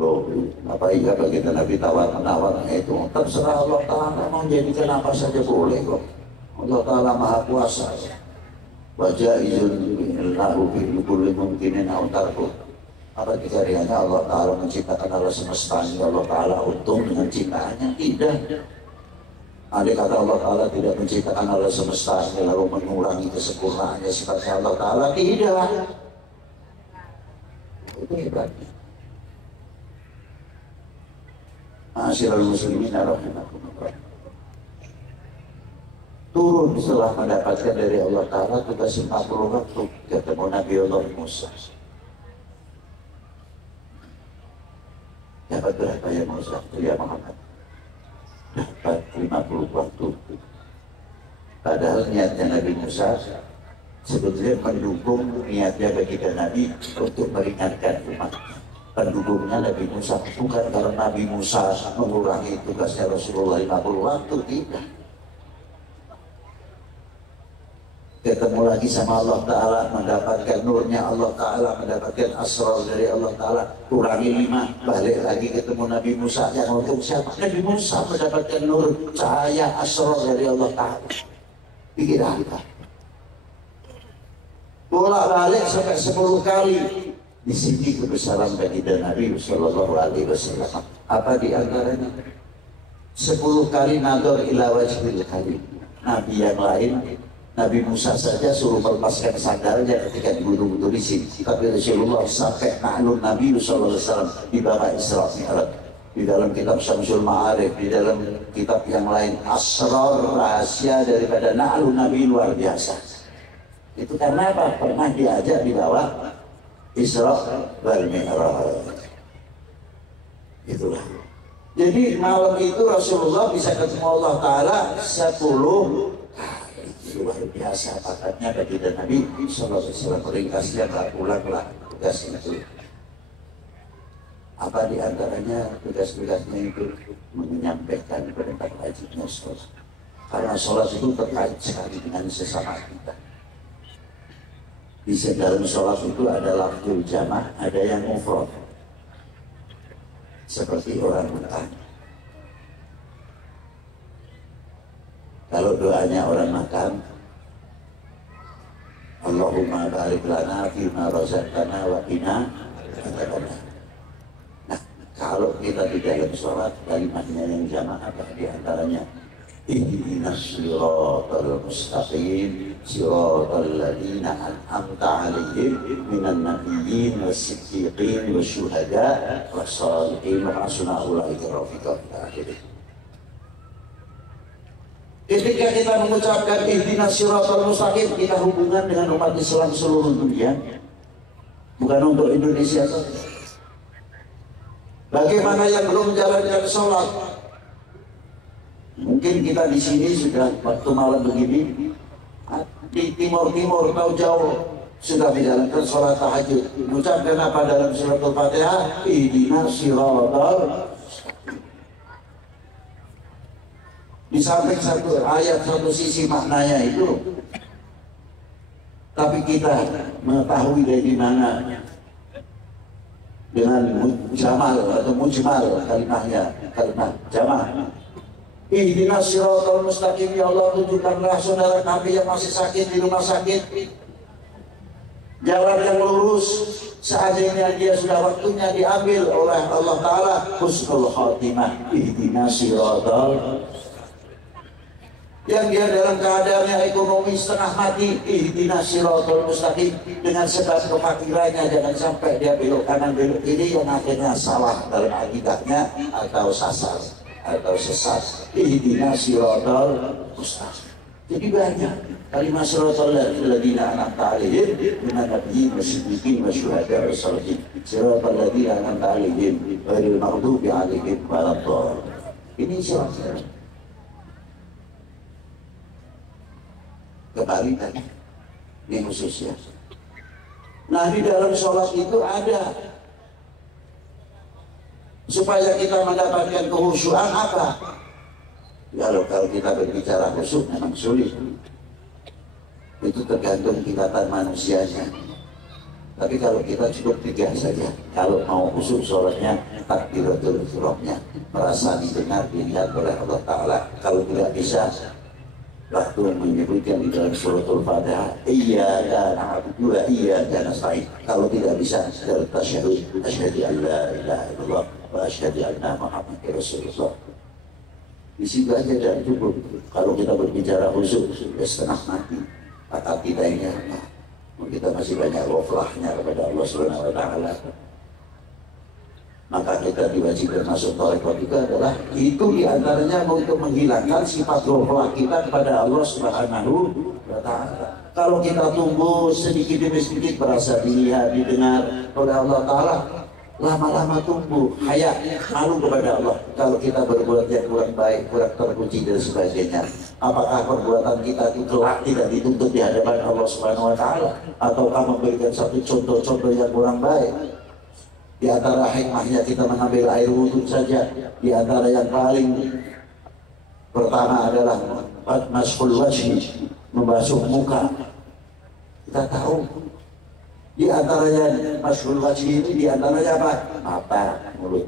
Loh, apa iya baginda Nabi tawar-menawar itu? Terserah Allah Ta'ala mau jadikan apa saja boleh kok. Allah Ta'ala maha kuasa. Wajah izin lahu fi kulli mumkinin aw tarku. Apa dicariannya Allah Ta'ala menciptakan alam semesta ini, Allah Ta'ala untung dengan ciptaannya? Tidak. Andai kata Allah Ta'ala tidak menciptakan alam semesta ini lalu mengurangi kesempurnaannya sifatnya Allah Ta'ala, tidak. Itu hebatnya. Ma'asyiral muslimin rahimakumullah. Turun setelah mendapatkan dari Allah Ta'ala tugas 50 waktu ketemu Nabi Allah Musa. Dapat berapa ya Musa? Ya Muhammad. Dapat 50 waktu. Padahal niatnya Nabi Musa sebetulnya mendukung niatnya baginda Nabi untuk meringankan umat. Pendukungnya Nabi Musa, bukan karena Nabi Musa mengurangi tugasnya Rasulullah 50 waktu, tidak. ketemu lagi sama Allah Ta'ala, mendapatkan nurnya Allah Ta'ala, mendapatkan asrar dari Allah Ta'ala, kurangi 5, balik lagi ketemu Nabi Musa. Yang untuk siapa? Nabi Musa mendapatkan nur, cahaya, asrar dari Allah Ta'ala. Pikir apa? Bolak balik sampai 10 kali. Di sini kebesaran baginda Nabi Sallallahu Alaihi Wasallam. Apa di antaranya? 10 kali nador ila wajhil karim. Nabi yang lain, Nabi Musa saja suruh melepaskan sandalnya ketika di gunung sini. Tapi Rasulullah sampai na'lun Nabi Sallallahu Alaihi Wasallam di bawah Isra Mi'raj. Di dalam kitab Syamsul Ma'arif, di dalam kitab yang lain, asrar rahasia daripada na'lun Nabi luar biasa. Itu karena apa? Pernah diajak di bawah Isra wal Mi'raj. Itulah. Jadi malam itu Rasulullah bisa ketemu Allah Ta'ala 10 kali. Luar biasa pakatnya bagi Nabi Sallallahu Alaihi Wasallam. Ringkasnya ulang-ulang tugas itu. Apa di antaranya tugas-tugasnya itu? Menyampaikan perintah wajibnya sholat. Karena sholat itu terkait sekali dengan sesama kita. Di dalam sholat itu ada lafzul jamaah, ada yang mufrad. Seperti orang makan. Kalau doanya orang makan, Allahumma barik lana fima razaqtana wa qina adzabannar. Nah, kalau kita di dalam sholat, kalimatnya yang jamaah apa di antaranya? Ihdinas siratal mustaqim siratal ladzina an'amta 'alaihim minan nabiyyin was-siddiqin wasyuhada was-shalihin wa hasuna ulaika rafiqa. Ketika kita mengucapkan ihdinas siratal mustaqim, kita hubungan dengan umat Islam seluruh dunia, bukan untuk Indonesia saja. Bagaimana yang belum menjalankan sholat? Mungkin kita di sini sudah waktu malam begini, di timur-timur atau jauh sudah menjalankan sholat tahajud. Mengucapkan apa dalam surat Al-Fatihah? Ihdinas siratal. Di samping satu ayat, satu sisi maknanya itu, tapi kita mengetahui dari mana dengan jamal atau mujmal kalimatnya, kalimat jamaah. Ihdinas siratal mustaqim, ya Allah, tunjukkanlah saudara kami yang masih sakit di rumah sakit jalan yang lurus. Seandainya dia sudah waktunya diambil oleh Allah Ta'ala, husnul khatimah. Ihdinas siratal. Yang dia dalam keadaannya ekonomi setengah mati, ihdinas siratal mustaqim. Dengan sebab kefakirannya, jangan sampai dia belok kanan belok kiri yang akhirnya salah dalam akidahnya atau sasar atau sesat. Ihdinas siratal mustaqim. Jadi banyak kalimat siratal ladzina an'amta 'alaihim minan nabiyyin wasyiddiqin wasyuhada wassalihin. Siratal ladzina an'amta 'alaihim ghairil maghdubi 'alaihim waladdallin. Ini siratal. Kembali tadi ini khususnya. Nah, di dalam sholat itu ada supaya kita mendapatkan kehusyuan apa? Kalau kita berbicara khusyuk memang sulit. Itu tergantung tingkatan manusianya. Tapi kalau kita cukup 3 saja, kalau mau khusyuk sholatnya, takbiratul ihramnya, merasa didengar, dilihat oleh Allah Ta'ala. Kalau tidak bisa, waktu menyebutkan di dalam suratul Fatihah, iyyaka na'budu wa iyyaka nasta'in. Kalau tidak bisa, dalam tasyahud, asyhadu an la ilaha illallah wa asyhadu anna Muhammadar Rasulullah. Di situ aja dan cukup. Kalau kita berbicara khusyuk, sudah setengah mati. Akal kita ini, kita masih banyak ghaflahnya kepada Allah Subhanahu wa Ta'ala. Maka kita diwajibkan masuk tarekat itu adalah itu diantaranya untuk menghilangkan sifat ghaflah kita kepada Allah Subhanahu wa Ta'ala. Kalau kita tumbuh sedikit demi sedikit merasa dilihat, didengar oleh Allah Ta'ala, lama-lama tumbuh haya, malu kepada Allah. Kalau kita berbuat yang kurang baik, kurang terpuji dan sebagainya, apakah perbuatan kita itu kelak tidak dituntut di hadapan Allah Subhanahu wa Ta'ala, ataukah memberikan satu contoh-contoh yang kurang baik? Di antara hikmahnya kita mengambil air wudhu saja, di antara yang paling pertama adalah mas'ul wajhi, membasuh muka. Kita tahu di antaranya masyhur wajib ini di antaranya apa? Mata, mulut.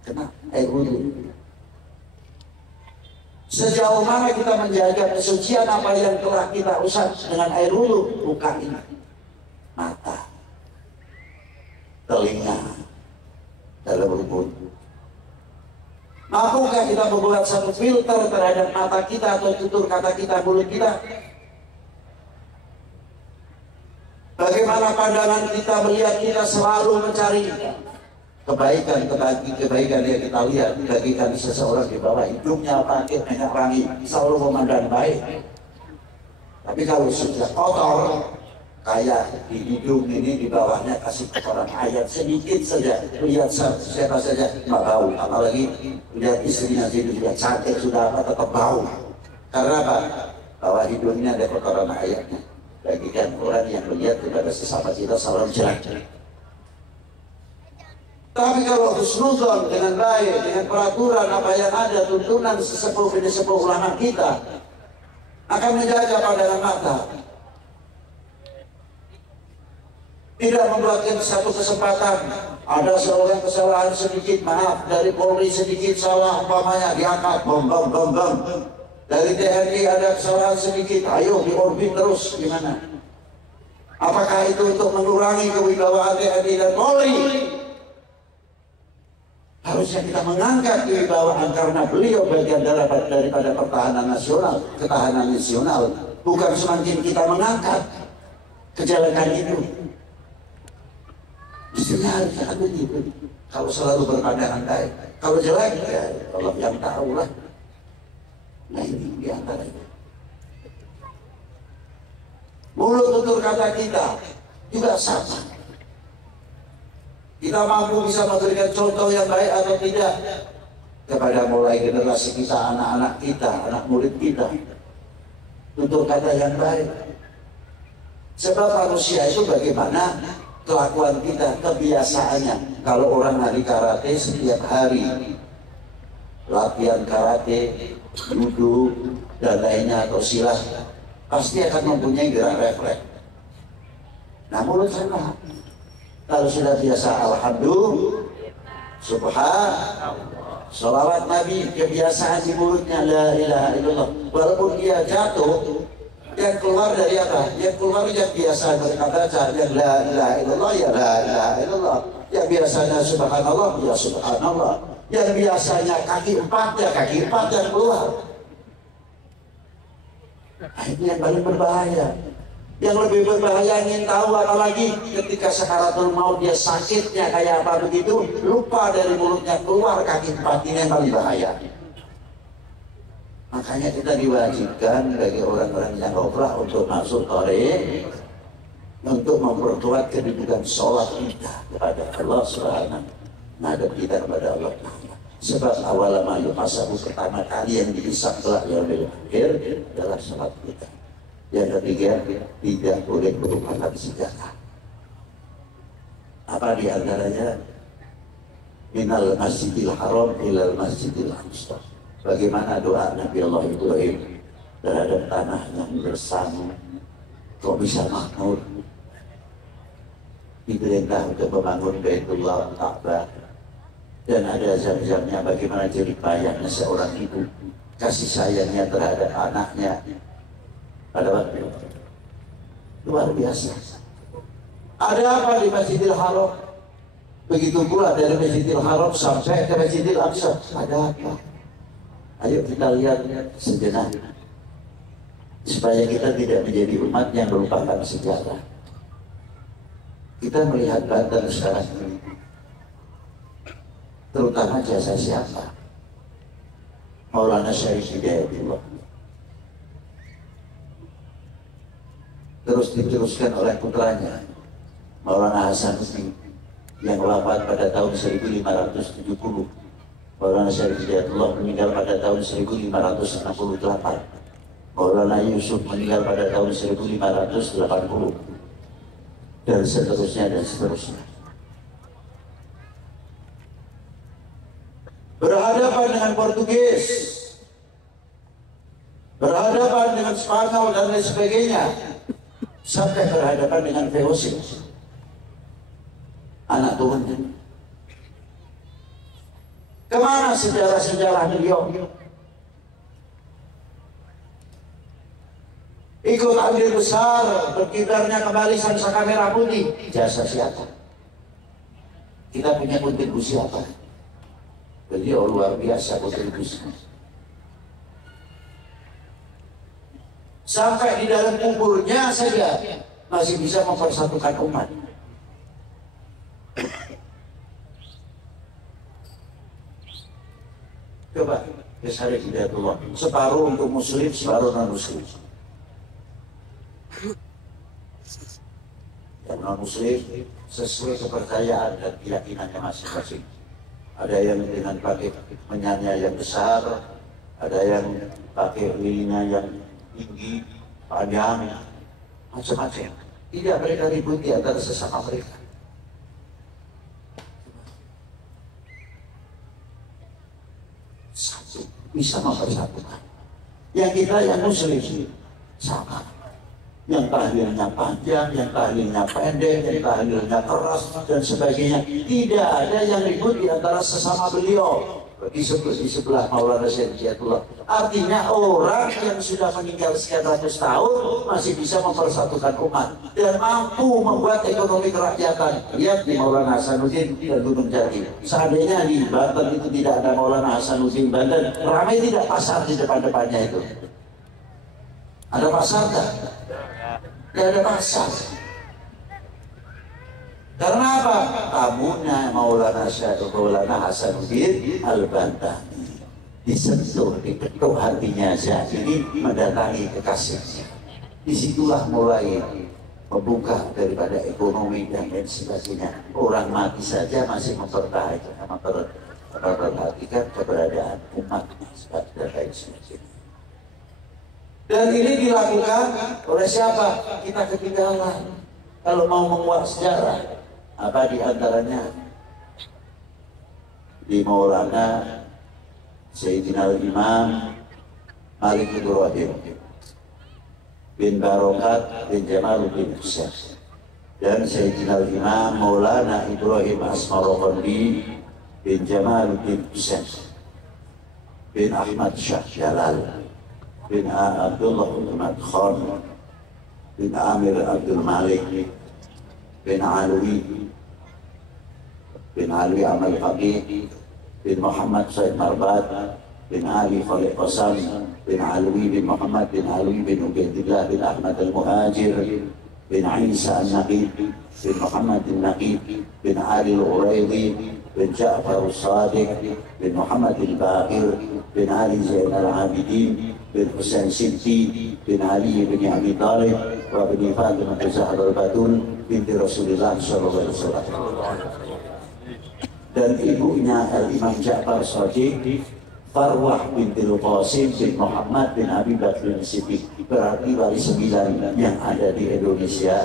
Kena air wudhu. Sejauh mana kita menjaga kesucian apa yang telah kita usap dengan air wudhu? Bukan ini. Mata, telinga, dalam rukun. Mampukah kita membuat satu filter terhadap mata kita atau tutur kata kita, mulut kita? Bagaimana pandangan kita melihat, kita selalu mencari kebaikan yang kita lihat. Bagikan seseorang di bawah hidungnya pakai minyak wangi, selalu memandang baik. Tapi kalau sudah kotor, kayak di hidung ini, di bawahnya kasih kotoran ayat sedikit saja, lihat siapa saja nggak bau. Apalagi lihat istrinya sudah cantik, sudah apa, tetap bau. Karena apa? Bawah hidungnya ada kotoran ayatnya. Bagikan orang yang melihat kepada sesama kita salam jelek. Tapi kalau husnuzon dengan baik, dengan peraturan apa yang ada, tuntunan sesepuh ulama kita akan menjaga pandangan mata. Tidak membuatkan satu kesempatan ada seorang kesalahan sedikit, maaf, dari Polri sedikit salah, umpamanya diangkat, bom. Dari TNI ada kesalahan sedikit, ayo diorbit terus, gimana? Apakah itu untuk mengurangi kewibawaan TNI dan Polri? Harusnya kita mengangkat kewibawaan karena beliau bagian daripada pertahanan nasional, ketahanan nasional. Bukan semakin kita mengangkat kejelekan itu. Mestinya harus ada gitu. Kalau selalu berpandangan baik, kalau jelek ya Allah yang tahu lah. Nah ini diantaranya. Mulut tutur kata kita juga sama. Kita mampu bisa memberikan contoh yang baik atau tidak kepada mulai generasi kita, anak-anak kita, anak murid kita. Tutur kata yang baik. Sebab manusia itu bagaimana kelakuan kita, kebiasaannya. Kalau orang ahli karate setiap hari latihan karate, judo dan lainnya atau silat, pasti akan mempunyai gerak refleks. Nah mulut sama, kalau sudah biasa alhamdulillah, subhanallah, sholawat Nabi, kebiasaan di mulutnya la ilaha illallah, walaupun dia jatuh, yang keluar dari apa? Yang keluar yang biasa mereka baca, yang la ilaha illallah ya la ilaha illallah, yang biasanya subhanallah ya subhanallah, yang biasanya kaki empat ya kaki empat yang keluar. Ini yang paling berbahaya. Yang lebih berbahaya ingin tahu apalagi ketika sakaratul maut dia sakitnya kayak apa begitu, lupa dari mulutnya keluar kaki empat, ini yang paling bahaya. Makanya kita diwajibkan bagi orang-orang yang gofrah untuk masuk tareikh untuk memperkuat kedudukan sholat kita kepada Allah Subhanahu, menghadap kita kepada Allah. Sebab awal mayu masabu pertama kali yang dihisab kelak yang akhir adalah sholat kita. Yang ketiga, tidak boleh merupakan senjata. Apa di antaranya? Minal masjidil haram ilal masjidil aqsa. Bagaimana doa Nabi Allah Ibrahim terhadap tanah yang bersama, kok bisa makmur? Diperintah untuk membangun Baitullah Ka'bah, dan ada zam-zamnya. Bagaimana jerih payahnya seorang ibu, kasih sayangnya terhadap anaknya pada waktu itu luar biasa. Ada apa di Masjidil Haram? Begitu pula dari Masjidil Haram sampai ke Masjidil Aqsa, ada apa? Ayo kita lihat sejenak supaya kita tidak menjadi umat yang melupakan sejarah. Kita melihat Banten sekarang ini, terutama jasa siapa? Maulana Syarif Hidayatullah, terus diteruskan oleh putranya Maulana Hasan Husni yang wafat pada tahun 1570. Maulana Syarif Hidayatullah meninggal pada tahun 1568. Maulana Yusuf meninggal pada tahun 1580, dan seterusnya dan seterusnya. Berhadapan dengan Portugis, berhadapan dengan Spanyol dan lain sebagainya. sampai berhadapan dengan VOC, anak turunnya. Kemana sejarah-sejarah beliau? Ikut andil besar berkibarnya kembali Sangsaka Merah Putih. Jasa siapa? Kita punya kontribusi apa? Beliau luar biasa kontribusinya. Sampai di dalam kuburnya saja masih bisa mempersatukan umat. Coba Syarif Hidayatullah, separuh untuk muslim, separuh non muslim. Yang non muslim sesuai kepercayaan dan keyakinannya masing-masing. Ada yang dengan pakai menyanyi yang besar, ada yang pakai lilinnya yang tinggi, panjang, macam-macam. Tidak mereka ribut di antara sesama mereka. Satu bisa mempersatukan. Yang kita yang muslim sama. Yang tahlilnya panjang, yang tahlilnya pendek, yang tahlilnya keras dan sebagainya. Tidak ada yang ribut di antara sesama beliau. Di sebelah Maulana Syekh Hidayatullah. Artinya orang yang sudah meninggal sekian ratus tahun masih bisa mempersatukan umat dan mampu membuat ekonomi kerakyatan. Lihat di Maulana Hasanuddin dan Gunung Jati. Seandainya di Banten itu tidak ada Maulana Hasanuddin Banten, ramai tidak pasar di depan-depannya itu? Ada pasar tak? Tidak ada pasar. Karena apa? Tamunya Maulana Hasanuddin Al-Bantani disentuh, diketuk hatinya Syahrini mendatangi kekasihnya. Disitulah mulai membuka daripada ekonomi dan lain sebagainya. Orang mati saja masih memperhatikan keberadaan umat dan lain sebagainya. Dan ini dilakukan oleh siapa? Kita ketinggalan. Kalau mau menguak sejarah, apa di antaranya? Di Maulana Sayyidina Imam Malik Ibrahim bin Barokat bin Jamaluddin Husain dan Sayyidina Imam Maulana Ibrahim Asmarokondi bin Jamaluddin Husain bin Ahmad Syah Jalal bin Abdullah Ahmad Khan bin Amir Abdul Malik bin Alwi Amal Faqih bin Muhammad Said Marbat bin Ali Khalid Qasam bin Alwi bin Muhammad bin Alwi bin Ubaidillah bin Ahmad Al-Muhajir bin Isa An-Naqib bin Muhammad Al-Naqib bin Ali Al-Uraidi bin Ja'far Al-Sadiq bin Muhammad Al-Baqir bin Ali Zain Al-Abidin bin Husain Siddi bin Ali bin Abi Talib wa bin Fatimah Zahra Al-Batul binti Rasulullah sallallahu alaihi wasallam. Dan ibunya Al-Imam Ja'far Shadiq Farwah binti Qasim bin Muhammad bin Abi Bakr bin Siddiq. Berarti wali 9 yang ada di Indonesia.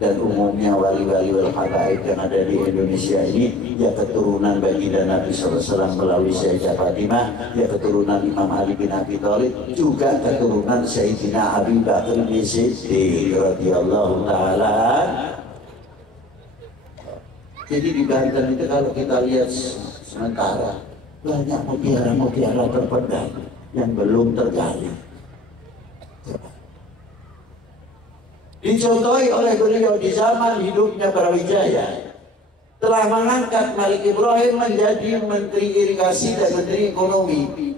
Dan umumnya wali-wali wal habaib yang ada di Indonesia ini ya keturunan baginda Nabi SAW melalui Sayyidah Fatimah, ya keturunan Imam Ali bin Abi Thalib, juga keturunan Sayyidina Abi Bakr bin Siddiq radhiyallahu ta'ala. Jadi di Banten itu kalau kita lihat sementara banyak mutiara-mutiara terpendam yang belum tergali. Dicontohi oleh beliau di zaman hidupnya Brawijaya, telah mengangkat Malik Ibrahim menjadi Menteri Irigasi dan Menteri Ekonomi,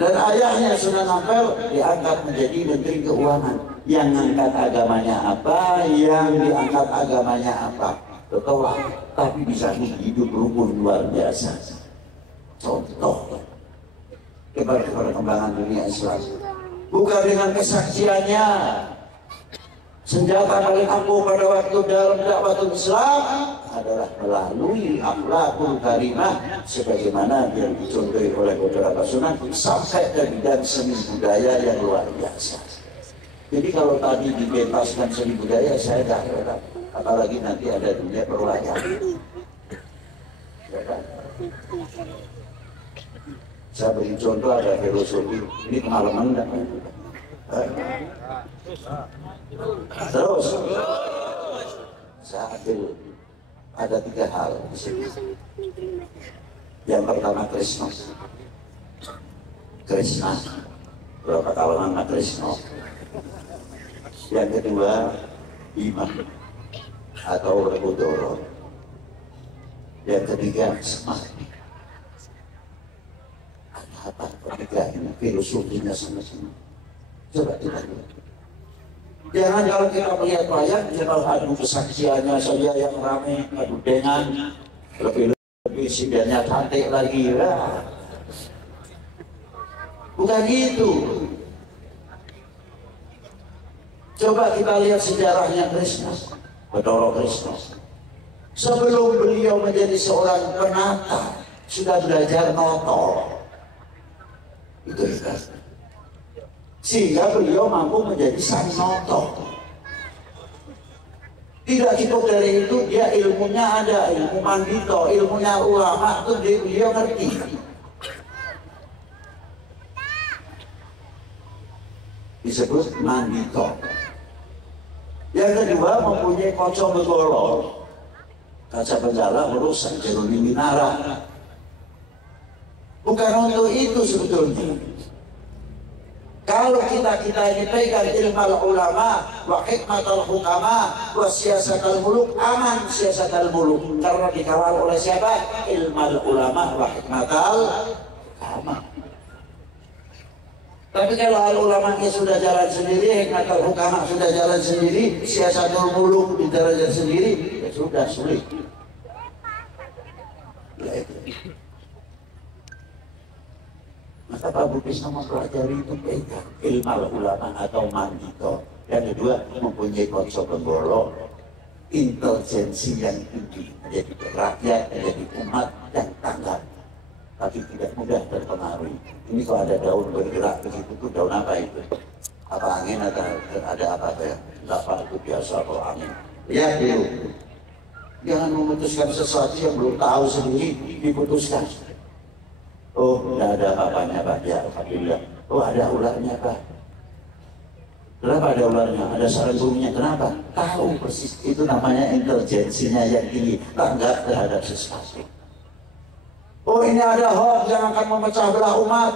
dan ayahnya Sunan Ampel diangkat menjadi Menteri Keuangan. Yang angkat agamanya apa, yang diangkat agamanya apa, tertolak, tapi bisa hidup rukun luar biasa. Contoh perkembangan dunia Islam bukan dengan kesaksiannya. Senjata paling ampuh pada waktu dalam dakwatul Islam adalah melalui akhlakul karimah sebagaimana yang dicontohi oleh beberapa sunan sampai ke bidang seni budaya yang luar biasa. Jadi kalau tadi dibebaskan seni budaya saya tidak heran, apalagi nanti ada dunia perwayaan. Saya beri contoh, ada filosofi ini pengalaman Terus saya ambil ada 3 hal di sini. Yang pertama Krishna. Berapa tahun nama Krishna? Yang kedua Bima atau Werkudara. Yang ketiga Semati. Ada apa pernikahan filosofinya sama-sama? Coba kita lihat. Jangan kalau kita melihat wayang, kita adu kesaksiannya saja yang ramai, adu dengan lebih sidanya cantik lagi. Lah. Bukan gitu. Coba kita lihat sejarahnya Krishna, Bathara Krishna. Sebelum beliau menjadi seorang penata, sudah belajar noto. Itu kan. Sehingga beliau mampu menjadi sang noto. Tidak cukup dari itu, dia ilmunya ada, ilmu mandito, ilmunya ulama itu beliau ngerti. Disebut mandito. Yang kedua mempunyai koco begolo, kaca penjara merusak jeruni minara. Bukan untuk itu sebetulnya. Kalau kita ini pegang ilmu ulama, wa hikmatul hukama, wa siyasatul muluk, aman siyasatul muluk. Karena dikawal oleh siapa? Ilmu ulama, wa hikmatul hukama. Tapi kalau al ulamanya sudah jalan sendiri, hikmatul hukama sudah jalan sendiri, siyasatul muluk di derajat sendiri, ya sudah sulit. Ya itu. Maka Pak Bukis mempelajari itu pegang ilmu ulama atau mandito. Yang kedua mempunyai konsep penggolo, intelijensi yang tinggi, menjadi rakyat, menjadi umat yang tanggap, tapi tidak mudah terpengaruh. Ini kalau ada daun bergerak begitu, itu daun apa itu? Apa angin atau ada apa ya? Tidak apa itu biasa kalau angin. Lihat dulu. Jangan memutuskan sesuatu yang belum tahu sendiri diputuskan. Oh, tidak ada apa-apanya Pak, ya Alhamdulillah. Oh, ada ularnya Pak. Kenapa ada ularnya? Ada sarang burungnya. Kenapa? Tahu persis. Itu namanya intelijensinya yang tinggi, tanggap terhadap sesuatu. Oh, ini ada hoax yang akan memecah belah umat.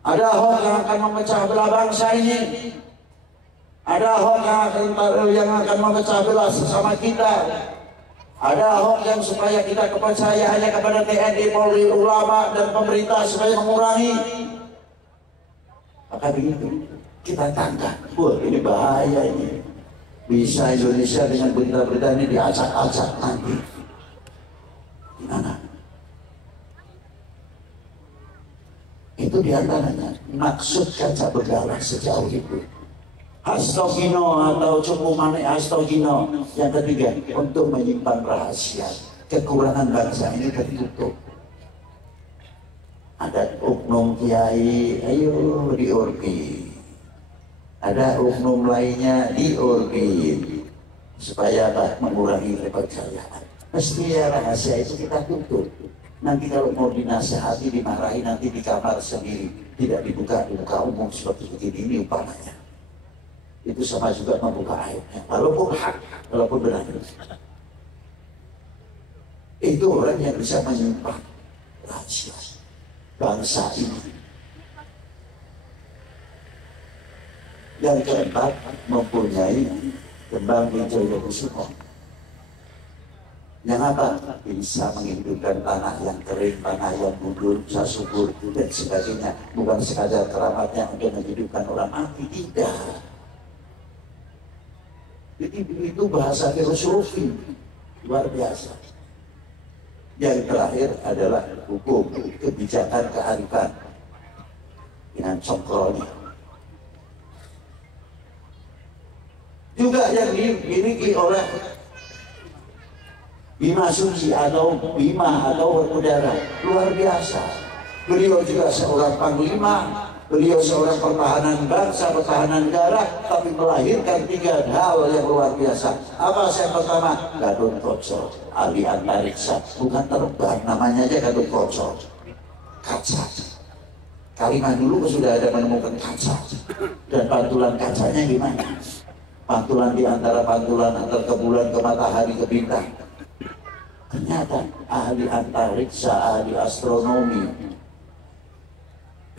Ada hoax yang akan memecah belah bangsa ini. Ada hoax yang akan memecah belah sesama kita. Ada hoax yang supaya kita kepercayaannya kepada TNI, Polri, ulama, dan pemerintah supaya mengurangi. Maka begitu, kita tangkap. Wah, ini bahaya ini. Bisa Indonesia dengan berita-berita ini diacak-acak nanti. Gimana? Itu diantaranya maksud kaca berdarah sejauh itu. Astagino atau cukup mana astagino. Yang ketiga, untuk menyimpan rahasia. Kekurangan bangsa ini tertutup. Ada oknum kiai, ayo diurki. Ada oknum lainnya diurki. Supaya apa? Mengurangi kepercayaan. Mestinya rahasia itu kita tutup. Nanti kalau mau dinasihati, dimarahi, nanti di kamar sendiri. Tidak dibuka di muka umum seperti ini umpamanya. Itu sama juga membuka aibnya, walaupun hak, walaupun benar. Itu orang yang bisa menyimpan rahasia bangsa ini. Yang keempat, mempunyai kembang hijau yang kusuma. Yang apa? Bisa menghidupkan tanah yang kering, tanah yang gundul, bisa subur, dan sebagainya. Bukan sekadar keramatnya untuk menghidupkan orang mati, tidak. Jadi itu bahasa filosofi luar biasa. Yang terakhir adalah hukum, kebijakan, kearifan dengan congkrolnya. Juga yang dimiliki oleh Bima Suci atau Bima atau Werkudara luar biasa. Beliau juga seorang panglima. Beliau seorang pertahanan bangsa, pertahanan negara, tapi melahirkan 3 hal yang luar biasa. Apa yang pertama? Gatotkaca, ahli antariksa. Bukan terbang, namanya aja Gatotkaca. Kaca. Kalimat dulu sudah ada menemukan kaca, dan pantulan kacanya gimana? Pantulan di antara pantulan antar ke bulan, ke matahari, ke bintang. Ternyata ahli antariksa, ahli astronomi,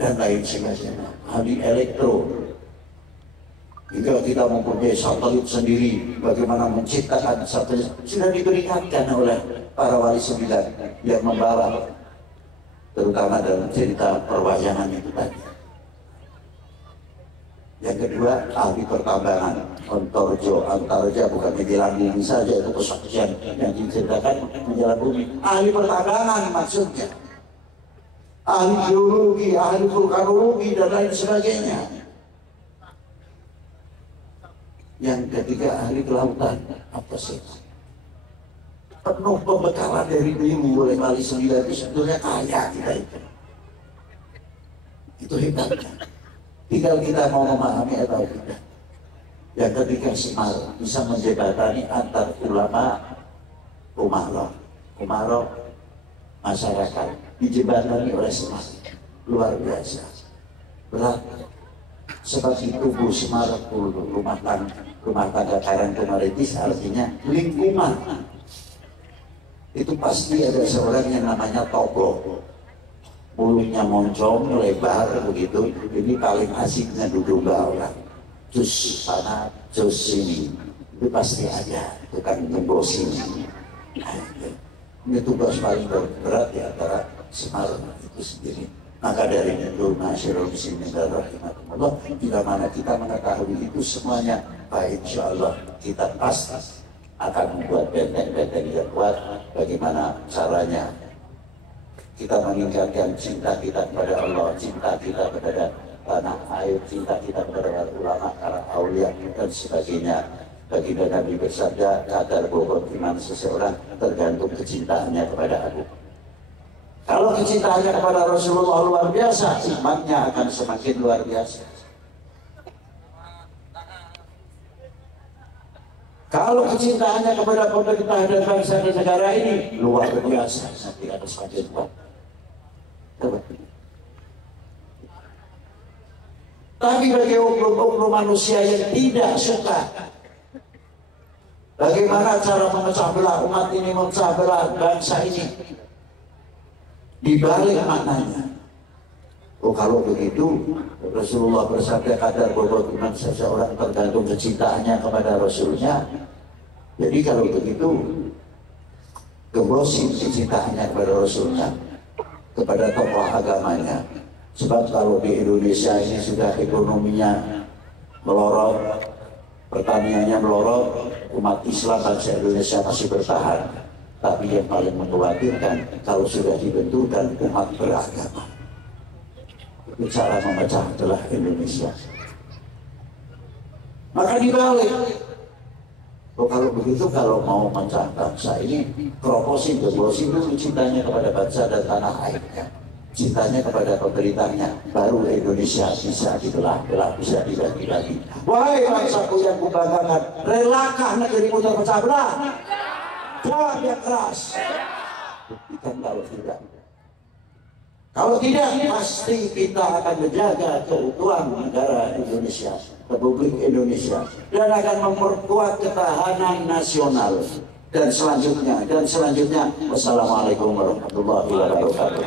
dan lain sebagainya, ahli elektro. Jika kita mempunyai satelit sendiri, bagaimana menciptakan satelit, sudah diberikan oleh para wali sembilan yang membawa, terutama dalam cerita perwahyangan itu tadi. Yang kedua, ahli pertambangan, Ontorjo, Antarja, bukan menjelang bumi saja, itu kesaksian yang diceritakan menjelang bumi. Ahli pertambangan maksudnya, ahli geologi, ahli vulkanologi, dan lain sebagainya. Yang ketiga, ahli kelautan, apa sih? Penuh pembekalan dari dulu oleh wali sembilan itu sebetulnya kaya kita itu. Itu hebatnya. Tinggal kita mau memahami atau tidak. Yang ketiga, Semar bisa menjembatani antar ulama umaroh. Umaroh masyarakat dijembatani oleh Semar. Luar biasa. Berat. Sebab di tubuh Semar rumah tangga Karangkomaritis artinya lingkungan. Itu pasti ada seorang yang namanya Togo, mulutnya moncong, lebar begitu. Ini paling asiknya duduk orang, jus sana, jus sini, itu pasti ada, bukan ngebosini. Ini tugas paling berat di antara Semar itu sendiri. Maka dari itu, masyarul muslimin dan rahimakumullah, bila mana kita mengetahui itu semuanya, baik insya Allah kita pasti akan membuat benteng-benteng yang kuat. Bagaimana caranya kita meningkatkan cinta kita kepada Allah, cinta kita kepada tanah air, cinta kita kepada ulama, para aulia, dan sebagainya. Baginda Nabi bersabda, kadar bobot iman seseorang tergantung kecintaannya kepada aku. Kalau kecintaannya kepada Rasulullah luar biasa, imannya akan semakin luar biasa. Kalau kecintaannya kepada pemerintah dan bangsa dan negara ini luar biasa, nanti ada semakin kuat. Tapi bagi oknum-oknum manusia yang tidak suka, bagaimana cara memecah belah umat ini, memecah belah bangsa ini, dibalik maknanya. Oh, kalau begitu Rasulullah bersabda kadar bobot iman seseorang tergantung kecintaannya kepada Rasulnya. Jadi kalau begitu gebrosin kecintaannya kepada Rasulnya, kepada tokoh agamanya. Sebab kalau di Indonesia ini sudah ekonominya melorot, pertaniannya melorot, umat Islam bangsa Indonesia masih bertahan. Tapi yang paling mengkhawatirkan kalau sudah dibenturkan umat beragama. Bicara memecah belah Indonesia. Maka dibalik. Oh, kalau begitu, kalau mau memecah bangsa ini, kroposin, geblosin dulu cintanya kepada bangsa dan tanah airnya, cintanya kepada pemerintahnya, baru Indonesia bisa dibelah-belah, bisa dibagi-bagi. Wahai bangsaku yang kubanggakan, relakah negerimu terpecah belah? Jawab yang keras. Buktikan kalau tidak. Kalau tidak, pasti kita akan menjaga keutuhan negara Indonesia, Republik Indonesia, dan akan memperkuat ketahanan nasional. Dan selanjutnya, wassalamualaikum warahmatullahi wabarakatuh.